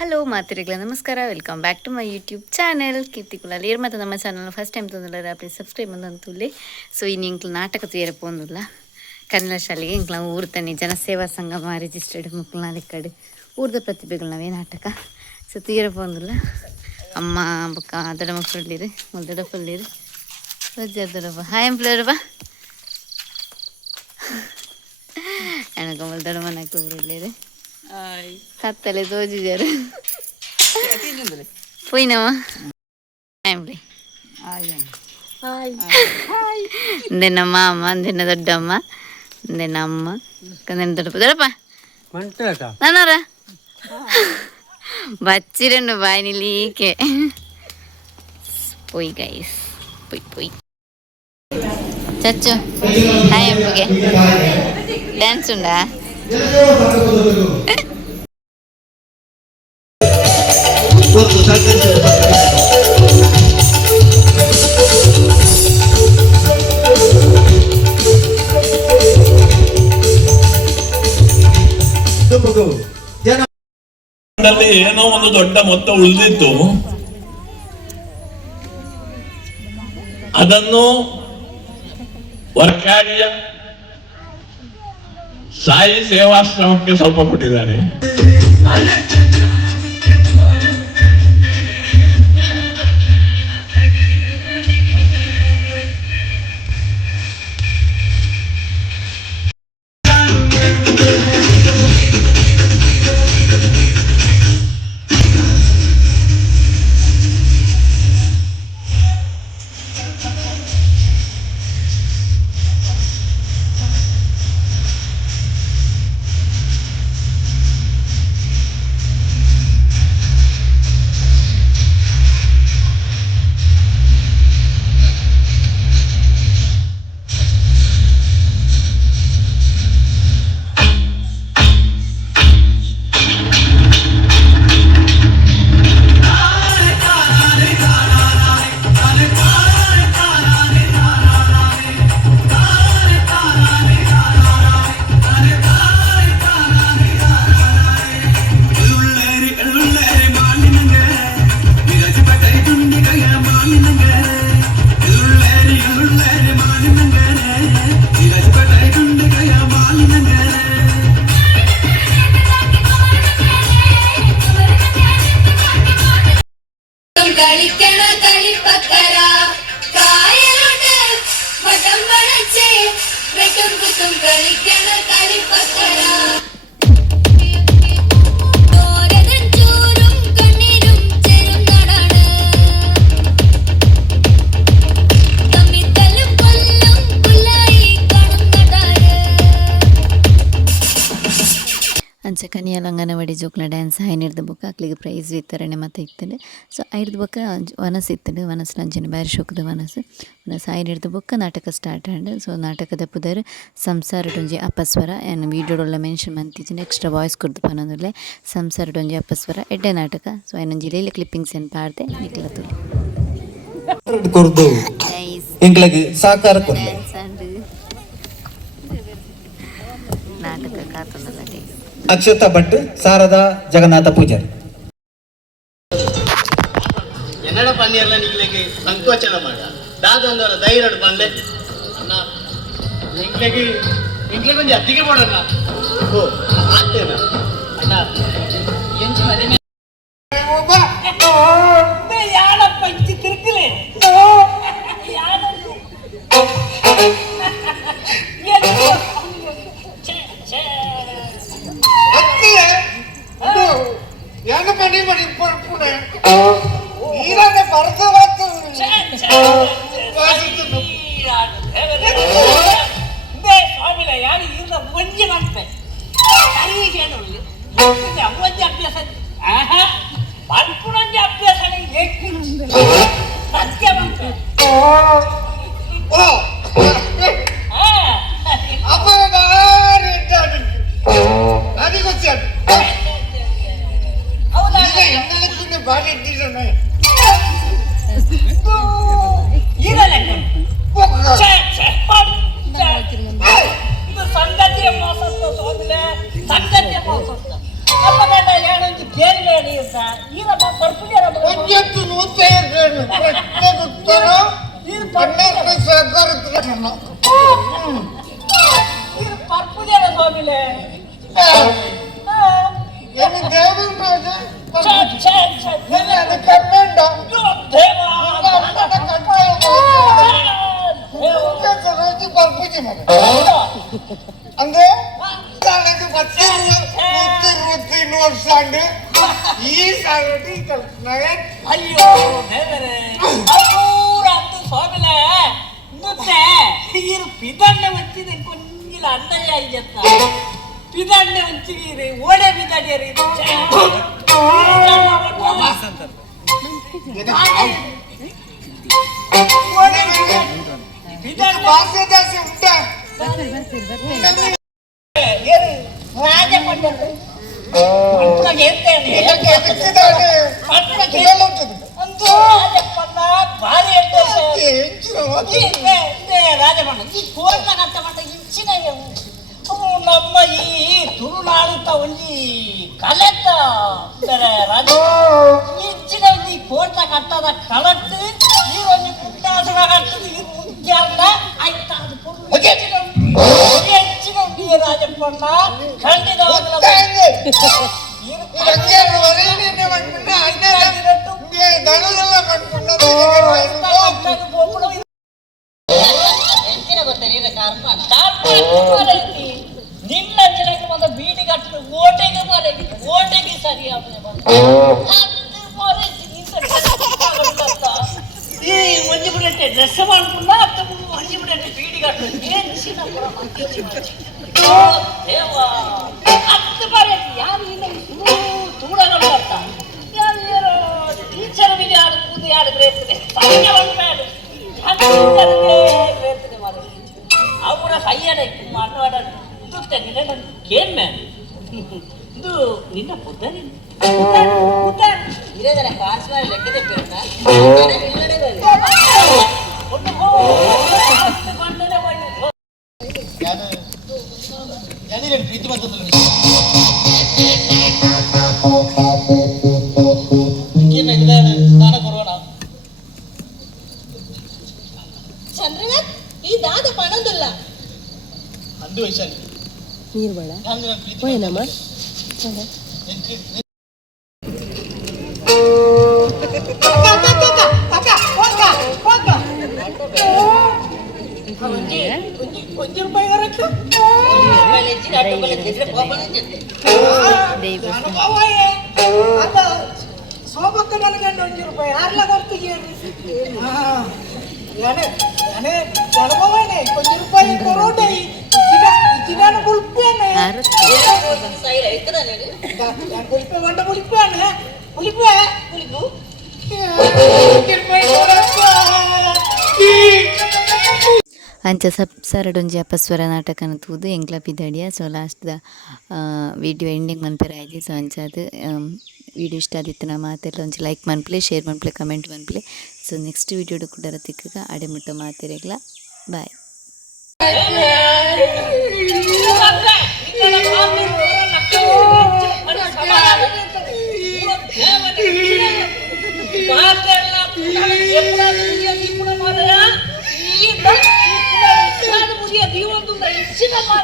Hello ಮಾತಿರಿಗಳ ನಮಸ್ಕಾರ, welcome back to my YouTube channel ಕೀರ್ತಿಕುಲಾಲ್ air ಮತ್ತು ನಮ್ಮ channel first time ತೊಂದಿಲ್ಲ please subscribe ಅಂತುಲ್ಲಿ. So ಇನ್ನು ಇಂಕ್ಲು ನಾಟಕ ತೀರ ಪೋಂದಿಲ್ಲ ಕನ್ನಡ ಶಾಲೆಗೆ ಇಂಕ್ಲ ಊರು ತನ್ನಿ ಜನಸೇವಾ ಸಂಗಮ ರಿಜಿಸ್ಟರ್ಡ್ ಮುಕ್ನಾಲಿಕ್ಕಡು ಊರ್ದ ಪ್ರತಿಭೆಗಳು ನಾವೇ ನಾಟಕ ಸೊ ತೀರ ಪೋಂದಿಲ್ಲ. ಅಮ್ಮ ಬೊಕ್ಕ ದೊಡ್ಡ ಮಕ್ಕಳಿರು ದೊಡ್ಡ ಪಲ್ಲಿರು ದೊಡ್ಡಪ್ಪ ಹಾಯ್ ಎಂಪ್ಲರಪ್ಪ ಎನಕ ದೊಡ್ಡ ಮನಕ್ಕೆ ಊರಿಲ್ಲಿರು ಕತ್ತಲೆ ತೋಜಿಜರು ಪೋಯಿನವ ಅಂದೆನ ಮಾಮ ಅಂದೆನ ದೊಡ್ಡಮ್ಮ ಅಂದೆನ ಅಮ್ಮ ಕಂದೆನ ದೊಡ್ಡಪ್ಪ ನಾನವ್ರ ಬಚ್ಚಿರನ್ನು ಬಾಯಿನಿಲೀಕೆ ಪೊಯ್ ಗೈಸ್ ಪೊಯ್ ಚಚ್ಚು ಹಾಯ್ ಅಮ್ಮಗೆ ಡ್ಯಾನ್ಸ್ ಉಂಡಾ ಏನೋ ಒಂದು ದೊಡ್ಡ ಮೊತ್ತ ಉಳಿದಿತ್ತು, ಅದನ್ನು ವರ್ಕಾಡಿಯ ಸಾಯಿ ಸೇವಾಶ್ರಮಕ್ಕೆ ಸ್ವಲ್ಪ ಕೊಟ್ಟಿದ್ದಾರೆ. ಅಂಚೆ ಕನಿಯಲ್ ಅಂಗನವಾಡಿ ಜೋಕ್ಲ ಡ್ಯಾನ್ಸ್ ಐನಿರ್ದ ಬೊಕ್ಕ ಅಕ್ಲಿಗೆ ಪ್ರೈಸ್ ವಿತರಣೆ ಮತ್ತು ಇತ್ತಂಡು. ಸೊ ಐರ್ದ ಬೊಕ್ಕ ವನಸ್ ಇತ್ತಂಡು, ವನಸ್ಲ ಅಂಚನೆ ಬಾರಿ ಶೋಕದ ವನಸ್ ಐನಿರ್ದ ಬೊಕ್ಕ ನಾಟಕ ಸ್ಟಾರ್ಟ್ ಆಂಡ್. ಸೊ ನಾಟಕದ ಪುದರ್ ಸಂಸಾರಡೊಂಜಿ ಅಪಸ್ವರ ಏನು ವೀಡಿಯೋಡೊಲ್ಲ ಮೆನ್ಷನ್ ಮಂತಿದ್ದೀನಿ, ಎಕ್ಸ್ಟ್ರಾ ವಾಯ್ಸ್ ಕೊಡ್ದು ಪನ್ನೊಂದುಲ್ಲೆ ಸಂಸಾರಡೊಂಜಿ ಅಪಸ್ವರ ಎಡ್ಡೆ ನಾಟಕ. ಸೊ ಐನೊಂಜಿ ಲೇಲೆ ಕ್ಲಿಪ್ಪಿಂಗ್ಸ್ ಏನು ಪಾಡ್ದೆ ನಿಕ್ಲ ತುಲಿ ನಾಟಕ ಕಾತೊಂದಲ್ಲ ಅಕ್ಷತಾ ಭಟ್, ಶಾರದಾ ಜಗನ್ನಾಥ ಪೂಜಾರಿ. ಎನ್ನಡ ಪನ್ನಿಯಲ್ಲ ನಿಗ್ಲೆಗೆ ಸಂಕೋಚನ ಮಾಡ ದಾದೊಂದರ ಧೈರ್ಯ ಬಂದೆ ಅಣ್ಣ ನಿಗ್ಲೆಗೆ ಒಂದು ಅತ್ತಿಗೆ ಮಾಡೋಣ. ಓ ಆಗ್ತೇನ ಅಣ್ಣ ಎಂಚು ಮನೆ ಯಾರಪ್ಪ ಇಂಚಿ ತಿರುಗಿಲೆ ಒಂಜತ್ತು ನೂತೈದು ಪ್ರಶ್ನೆಗೆ ಉತ್ತರ ಪನ್ನೆರಡು ಸಹಕರಿಸಲು ಪರ್ಪುಜರ ಸ್ವಾಮಿಲೆ ಏನು ದೇವೇಂದ್ರ ಕಮ್ಮೆಂಡ ಪರ್ಪೂಜೆ ಮಾಡಿ ಅಂದ್ರೆ ಕಾಲೇಜ್ ಪತ್ತಿರುವತ್ತಿನ ವರ್ಷ ಅಂಡು ಈ ಸಾಗಟಿ ಕಲ್ಪನೆ ಅಯ್ಯೋ ದೇವರೇ ಅವ್ರ ಅಂದು ಸ್ವಾಮಿಲೆ ಮುತ್ತೆ ಇರು ಪಿದಣ್ಣ వచ్చింది కొంచెం అన్నయ్య అయ్యత్త ಪಿದಣ್ಣ వచ్చింది ಓಡೆ ಪಿದಣ್ಣ ಭಾಷೆ ದಾಸೆ ಉಂಟ ರಾಜಪಂಡರು ಭಾರಿ ರಾಜಪಂಡ ಈ ಕೋರ್ನ ಕಟ್ಟಮಂಟ ಇಂಚಿನ ನಮ್ಮ ಈ ತುಳುನಾಡುತ್ತ ಒಂಜಿ ಕಲೆತ್ತ ರಾಜ ಇಂಚಿನ ಒಂಜಿ ಕೋರ್ನ ಕಟ್ಟದ ಕಳತ್ತು ಈ ಒಂಜಿ ಪುಟ್ಟಾಸನ ಕಟ್ಟದು ಈ ಮುಖ್ಯಾರ್ನ ಆಯ್ತಾ ಅದು ಹೆಚ್ಚಿನ ಉಂಟು ರಾಜಪಣ್ಣ ಖಂಡಿತವಾಗಲೂ ನಿನ್ನ ಜನಕ್ಕೆ ಬಂದ ಬೀಡಿ ಕಟ್ಟಲು ಓಟೆಗೆ ಮರೆಗಿ ಓಟೆಗೆ ಸರಿಯಾದ ಈ ಮಂಜು ಬಿಡಟ್ಟೆ ಡ್ರೆಸ್ ಮಾಡ್ಕೊಂಡ ಮಂಜು ಬಿಡಟ್ಟೆ ಬೀಡಿ ಕಟ್ಟಲು ದೇವ ಹತ್ತು ಬಾರಿ ಯಾರು ಇಲ್ಲ ತೂಡಗಳು ಬರ್ತಾ ಯಾರು ಟೀಚರ್ ಮೇಲೆ ಯಾರು ಕೂದು ಯಾರು ಗ್ರೇರ್ತದೆ ಗ್ರೇರ್ತದೆ ಮಾರು ಅವರ ಕೈಯಡೆ ಮಾತಾಡ ಕೇನ್ ಮ್ಯಾನ್ ಇದು ನಿನ್ನ ಪುದ್ದರಿ ಇರೋದರ ಕಾಸಿನ ಲೆಕ್ಕದೆ ಬೇಡ ಪ್ರೀತಿ ಸ್ನಾನ ಕೊರೋಣ ಚಂದ್ರನಾಥ್ ಈ ದಾದ ಪಣದುಲ್ಲ ಅಂದು ವಯಸ್ಸಲ್ಲಿ ನೀರು ಬೇಡ ಹೋಯನಮ್ಮ ಒಂಜಿ ರೂಪಾಯಿ ಬರಕ್ಕೆ ಸೋಬಕ್ಕ ನನಗೆ ಒಂಜಿ ರೂಪಾಯಿ ಯಾರ್ಲ ಗೊತ್ತು ಜನಭವನೆ ಒಂಜಿ ರೂಪಾಯಿ ಕೊರೋಟೆ ಇಚ್ಚಿನ ಕುಲ್ಪೇನೆ ಕುಲ್ಪೆ ಬಂಡ ಕುಲ್ಪೇನೆ ಕುಲ್ಪೆ ಕುಲಿಪು ಅಂಚ ಸರಡೊಂಜಿ ಅಪಸ್ವರ ನಾಟಕನ ತೂದು ಎಂಕ್ಲ ಪಿದಡಿಯ ಸೊ ಲಾಸ್ಟ್ದ ವಿಡಿಯೋ ಎಂಡಿಂಗ್ ಮನ್ಪೆರ ಆಯ್ತು ಸೊ ಅಂಚಾದ ವಿಡಿಯೋ ಇಷ್ಟ ಆದಿತ್ತು ನಾ ಮಾತೆಲ್ಲ ಒಂಚು ಲೈಕ್ ಮನ್ಪ್ಲೆ ಶೇರ್ ಮನ್ಪ್ಲೆ ಕಮೆಂಟ್ ಮನ್ಪ್ಲೆ ಸೊ ನೆಕ್ಸ್ಟ್ ವಿಡಿಯೋಡು ಕೂಡ ತಿಕ್ಕಗ ಅಡೆಮುಟ್ಟ ಮಾತೆರೆಗ್ಲ ಬಾಯ್